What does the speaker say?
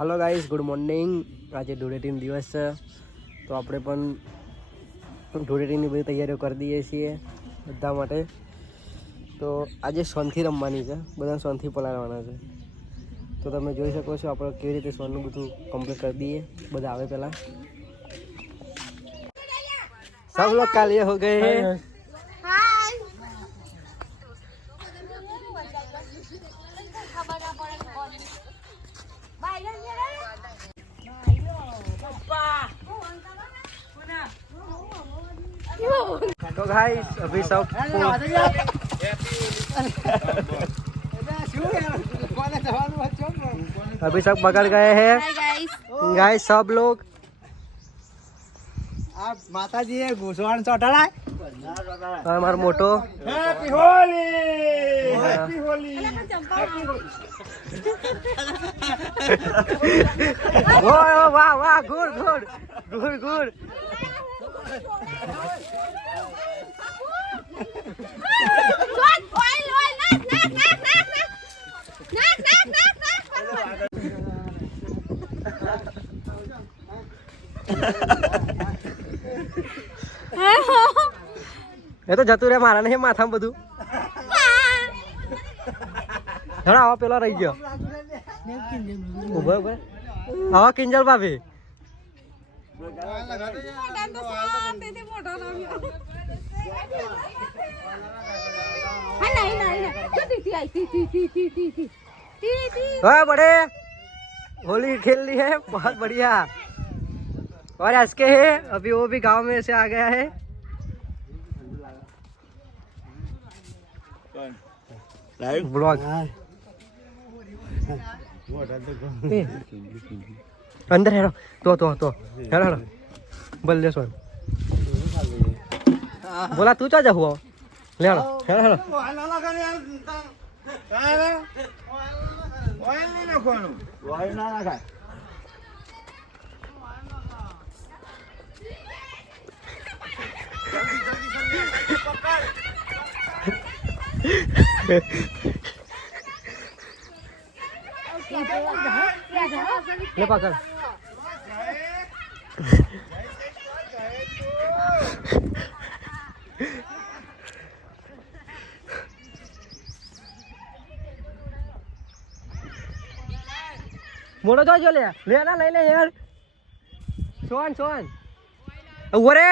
Hello guys, good morning. आज धूळेटीનો દિવસ છે તો આપણે પણ ધૂળેટીની બધી તૈયારીઓ કરી દઈએ છીએ બધા માટે। તો આજે સોનથી રમવાની છે, બધા સોનથી પલાળવાના છે। તો તમે જોઈ શકો છો આપણે કેવી રીતે સોનનું બધું કમ્પ્લીટ કરી દઈએ। બધા આવે પહેલાં सब लोग कालिए हो गए हैं। तो गाइस अभी सब पकड़ गए हैं गाइस सब लोग। आप माता जी घुसवान चौटाड़ा हमारा मोटो हैप्पी होली हैप्पी होली वाह वाह गुड गुड गुड गुड। એ તો જતું રે મારા નહીં માથામાં બધું। ઘણા આવા પેલા રહી ગયો ઉભો ઉભો આવા કિંજલ ભાભી बड़े होली खेल ली है, बहुत बढ़िया। और आज के है अभी वो भी गांव में से आ गया है। ब्लॉग अंदर है तो हेलो बोल ले सोन बोला तू चाचा हुआ ले हेलो ले पकड़ मोड़ो जो ले ना ले यार सोन सोन वो रे